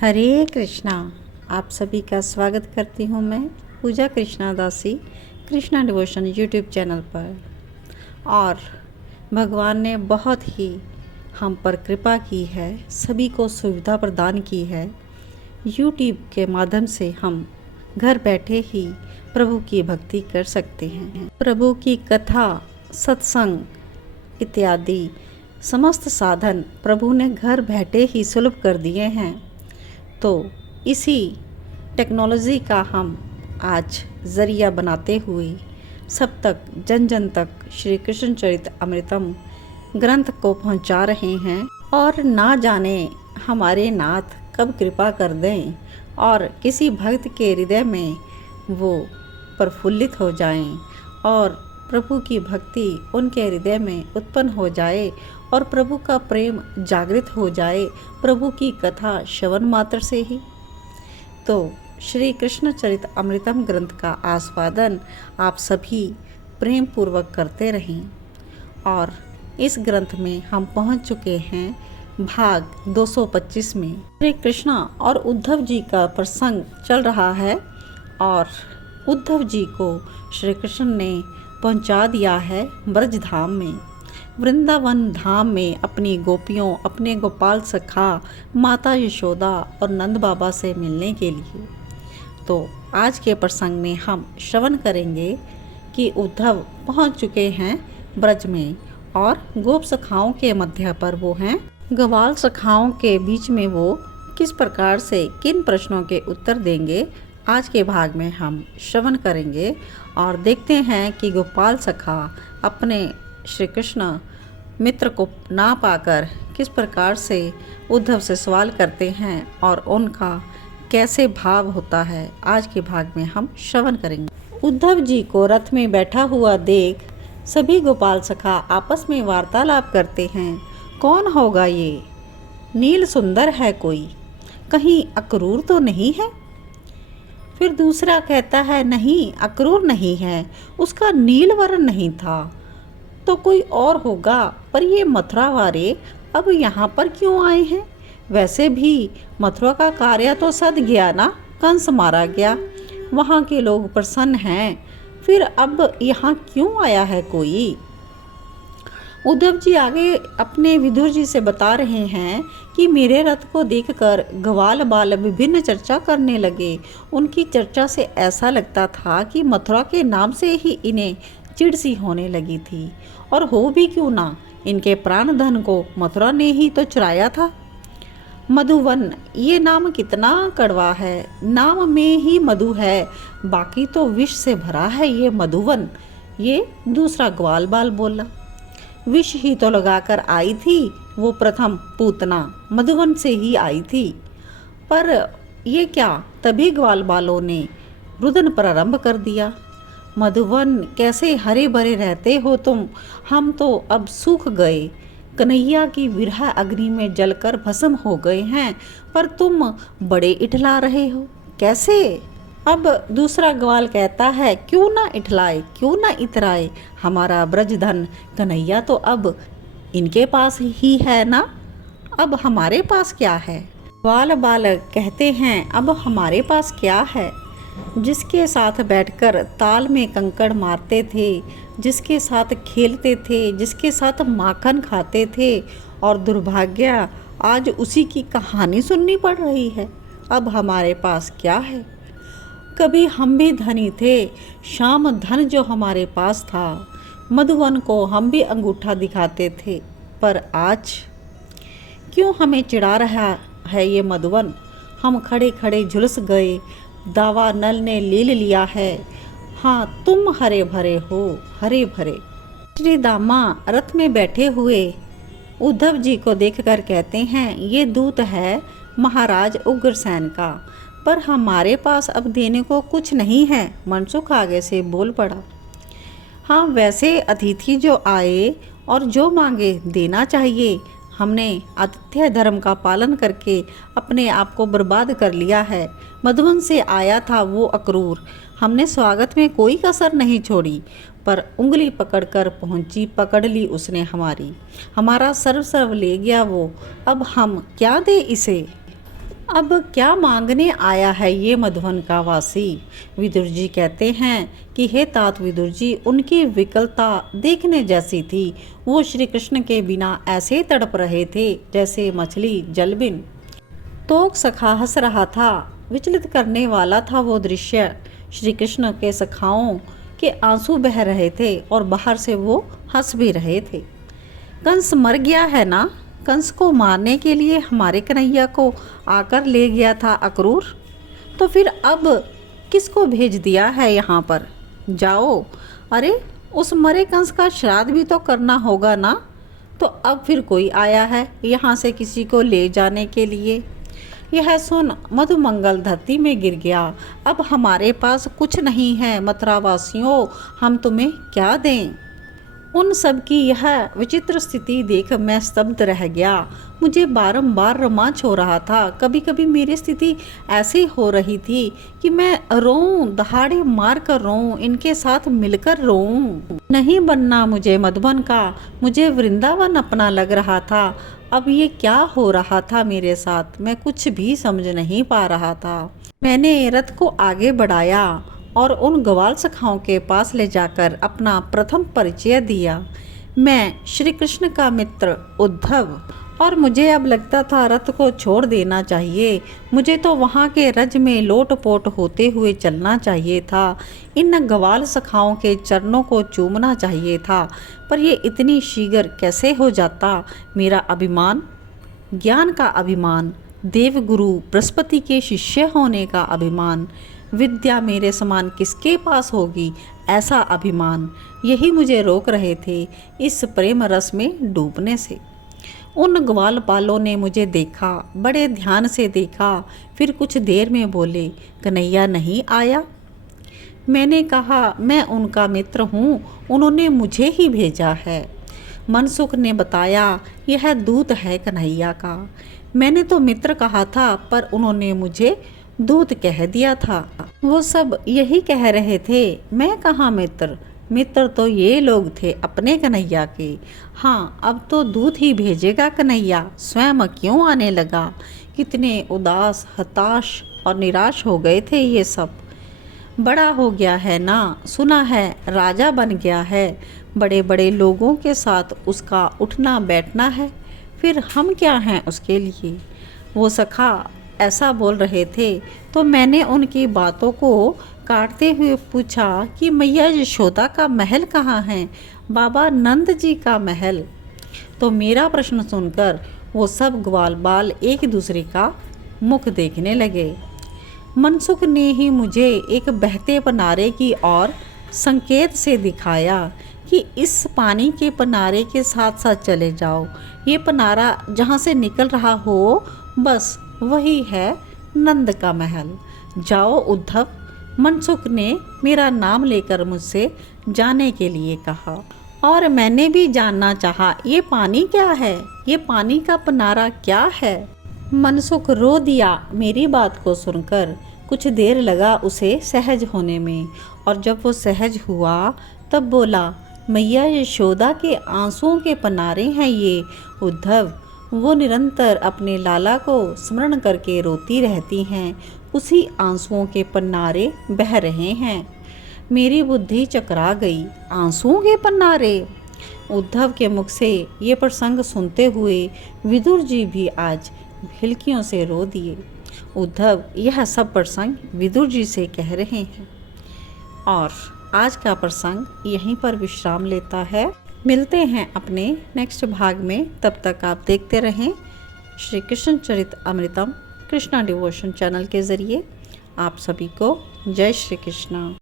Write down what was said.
हरे कृष्णा। आप सभी का स्वागत करती हूँ मैं पूजा कृष्णा दासी कृष्णा डिवोशन यूट्यूब चैनल पर। और भगवान ने बहुत ही हम पर कृपा की है, सभी को सुविधा प्रदान की है। यूट्यूब के माध्यम से हम घर बैठे ही प्रभु की भक्ति कर सकते हैं। प्रभु की कथा, सत्संग इत्यादि समस्त साधन प्रभु ने घर बैठे ही सुलभ कर दिए हैं। तो इसी टेक्नोलॉजी का हम आज ज़रिया बनाते हुए सब तक जन जन तक श्री कृष्ण चरित अमृतम ग्रंथ को पहुंचा रहे हैं। और ना जाने हमारे नाथ कब कृपा कर दें और किसी भक्त के हृदय में वो प्रफुल्लित हो जाएं और प्रभु की भक्ति उनके हृदय में उत्पन्न हो जाए और प्रभु का प्रेम जागृत हो जाए प्रभु की कथा श्रवण मात्र से ही। तो श्री कृष्ण चरित अमृतम ग्रंथ का आस्वादन आप सभी प्रेम पूर्वक करते रहें। और इस ग्रंथ में हम पहुंच चुके हैं भाग 225 में। श्री कृष्ण और उद्धव जी का प्रसंग चल रहा है और उद्धव जी को श्री कृष्ण ने पहुंचा दिया है ब्रज धाम में, वृंदावन धाम में अपनी गोपियों, अपने गोपाल सखा माता यशोदा और नंद बाबा से मिलने के लिए। तो आज के प्रसंग में हम श्रवण करेंगे कि उद्धव पहुंच चुके हैं ब्रज में और गोप सखाओं के मध्य पर वो हैं, ग्वाल सखाओं के बीच में वो किस प्रकार से किन प्रश्नों के उत्तर देंगे। आज के भाग में हम श्रवण करेंगे और देखते हैं कि गोपाल सखा अपने श्री कृष्ण मित्र को ना पाकर किस प्रकार से उद्धव से सवाल करते हैं और उनका कैसे भाव होता है। आज के भाग में हम श्रवण करेंगे। उद्धव जी को रथ में बैठा हुआ देख सभी गोपाल सखा आपस में वार्तालाप करते हैं। कौन होगा ये? नील सुंदर है कोई, कहीं अक्रूर तो नहीं है? फिर दूसरा कहता है नहीं, अक्रूर नहीं है, उसका नील वर्ण नहीं था तो कोई और होगा। पर ये मथुरा वाले अब यहाँ पर क्यों आए हैं? वैसे भी मथुरा का कार्य तो सद गया ना, कंस मारा गया, वहाँ के लोग प्रसन्न हैं, फिर अब यहाँ क्यों आया है कोई? उद्धव जी आगे अपने विदुर जी से बता रहे हैं कि मेरे रथ को देखकर ग्वाल बाल विभिन्न चर्चा करने लगे। उनकी चर्चा से ऐसा लगता था कि मथुरा के नाम से ही इन्हें चिढ़ सी होने लगी थी। और हो भी क्यों ना, इनके प्राण धन को मथुरा ने ही तो चुराया था। मधुवन, ये नाम कितना कड़वा है, नाम में ही मधु है, बाकी तो विष से भरा है ये मधुवन। ये दूसरा ग्वाल बाल बोला। विष ही तो लगाकर आई थी वो प्रथम पूतना, मधुवन से ही आई थी। पर ये क्या, तभी ग्वाल बालों ने रुदन प्रारंभ कर दिया। मधुवन, कैसे हरे भरे रहते हो तुम, हम तो अब सूख गए, कन्हैया की विरह अग्नि में जलकर भस्म हो गए हैं, पर तुम बड़े इठला रहे हो, कैसे? अब दूसरा ग्वाल कहता है क्यों ना इठलाए, क्यों ना इतराए, हमारा ब्रजधन कन्हैया तो अब इनके पास ही है ना, अब हमारे पास क्या है? ग्वाल बाल कहते हैं अब हमारे पास क्या है? जिसके साथ बैठकर ताल में कंकड़ मारते थे, जिसके साथ खेलते थे, जिसके साथ माखन खाते थे, और दुर्भाग्य आज उसी की कहानी सुननी पड़ रही है। अब हमारे पास क्या है? कभी हम भी धनी थे, शाम धन जो हमारे पास था, मधुवन को हम भी अंगूठा दिखाते थे, पर आज क्यों हमें चिढ़ा रहा है ये मधुवन? हम खड़े खड़े झुलस गए, दावा नल ने ले लिया है। हाँ, तुम हरे भरे हो, हरे भरे। श्री दामा रथ में बैठे हुए उद्धव जी को देखकर कहते हैं ये दूत है महाराज उग्रसेन का, पर हमारे पास अब देने को कुछ नहीं है। मनसुख आगे से बोल पड़ा। हाँ, वैसे अतिथि जो आए और जो मांगे देना चाहिए। हमने आतिथ्य धर्म का पालन करके अपने आप को बर्बाद कर लिया है। मधुवन से आया था वो अक्रूर, हमने स्वागत में कोई कसर नहीं छोड़ी, पर उंगली पकड़कर पहुंची, पकड़ ली उसने हमारी, हमारा सर्व सर्व ले गया वो, अब हम क्या दे इसे? अब क्या मांगने आया है ये मधुवन का वासी। विदुर जी कहते हैं कि हे तात विदुर जी, उनकी विकलता देखने जैसी थी। वो श्री कृष्ण के बिना ऐसे तड़प रहे थे जैसे मछली जलबिन। तोक सखा हंस रहा था। विचलित करने वाला था वो दृश्य। श्री कृष्ण के सखाओं के आंसू बह रहे थे और बाहर से वो हंस भी रहे थे। कंस मर गया है ना। कंस को मारने के लिए हमारे कन्हैया को आकर ले गया था अक्रूर। तो फिर अब किसको भेज दिया है यहाँ पर। जाओ, अरे उस मरे कंस का श्राद्ध भी तो करना होगा ना। तो अब फिर कोई आया है यहाँ से किसी को ले जाने के लिए। यह सुन मधुमंगल धरती में गिर गया। अब हमारे पास कुछ नहीं है मथुरावासियों, हम तुम्हें क्या दें। उन सब की यह विचित्र स्थिति देख मैं स्तब्ध रह गया। मुझे बारंबार रोमांच हो रहा था। कभी कभी मेरी स्थिति ऐसी हो रही थी कि मैं रोऊं, दहाड़े मार कर रोऊं, इनके साथ मिलकर रोऊं। नहीं बनना मुझे मधुबन का, मुझे वृंदावन अपना लग रहा था। अब ये क्या हो रहा था मेरे साथ, मैं कुछ भी समझ नहीं पा रहा था। मैंने रथ को आगे बढ़ाया और उन ग्वाल सखाओं के पास ले जाकर अपना प्रथम परिचय दिया। मैं श्री कृष्ण का मित्र उद्धव, और मुझे अब लगता था रथ को छोड़ देना चाहिए। मुझे तो वहाँ के रज में लोटपोट होते हुए चलना चाहिए था। इन ग्वाल सखाओं के चरणों को चूमना चाहिए था, पर ये इतनी शीघ्र कैसे हो जाता। मेरा अभिमान, ज्ञान का अभिमान, देवगुरु बृहस्पति के शिष्य होने का अभिमान, विद्या मेरे समान किसके पास होगी, ऐसा अभिमान, यही मुझे रोक रहे थे इस प्रेम रस में डूबने से। उन ग्वालपालों ने मुझे देखा, बड़े ध्यान से देखा, फिर कुछ देर में बोले, कन्हैया नहीं आया। मैंने कहा, मैं उनका मित्र हूँ, उन्होंने मुझे ही भेजा है। मनसुख ने बताया, यह दूत है कन्हैया का। मैंने तो मित्र कहा था, पर उन्होंने मुझे दूत कह दिया था। वो सब यही कह रहे थे, मैं कहाँ मित्र। मित्र तो ये लोग थे अपने कन्हैया के। हाँ, अब तो दूत ही भेजेगा कन्हैया, स्वयं क्यों आने लगा। कितने उदास, हताश और निराश हो गए थे ये सब। बड़ा हो गया है ना, सुना है राजा बन गया है, बड़े बड़े लोगों के साथ उसका उठना बैठना है, फिर हम क्या हैं उसके लिए। वो सखा ऐसा बोल रहे थे तो मैंने उनकी बातों को काटते हुए पूछा कि मैया यशोदा का महल कहाँ है, बाबा नंद जी का महल। तो मेरा प्रश्न सुनकर वो सब ग्वाल बाल एक दूसरे का मुख देखने लगे। मनसुख ने ही मुझे एक बहते पनारे की ओर संकेत से दिखाया कि इस पानी के पनारे के साथ साथ चले जाओ। ये पनारा जहाँ से निकल रहा हो, बस वही है नंद का महल। जाओ उद्धव। मनसुख ने मेरा नाम लेकर मुझसे जाने के लिए कहा, और मैंने भी जानना चाहा, ये पानी क्या है, ये पानी का पनारा क्या है। मनसुख रो दिया मेरी बात को सुनकर। कुछ देर लगा उसे सहज होने में, और जब वो सहज हुआ तब बोला, मैया यशोदा के आंसुओं के पनारे हैं ये उद्धव। वो निरंतर अपने लाला को स्मरण करके रोती रहती हैं, उसी आंसुओं के पन्नारे बह रहे हैं। मेरी बुद्धि चकरा गई। आंसुओं के पन्नारे। उद्धव के मुख से ये प्रसंग सुनते हुए विदुर जी भी आज भिलकियों से रो दिए। उद्धव यह सब प्रसंग विदुर जी से कह रहे हैं। और आज का प्रसंग यहीं पर विश्राम लेता है। मिलते हैं अपने नेक्स्ट भाग में, तब तक आप देखते रहें श्री कृष्ण चरित अमृतम कृष्णा डिवोशन चैनल के ज़रिए। आप सभी को जय श्री कृष्णा।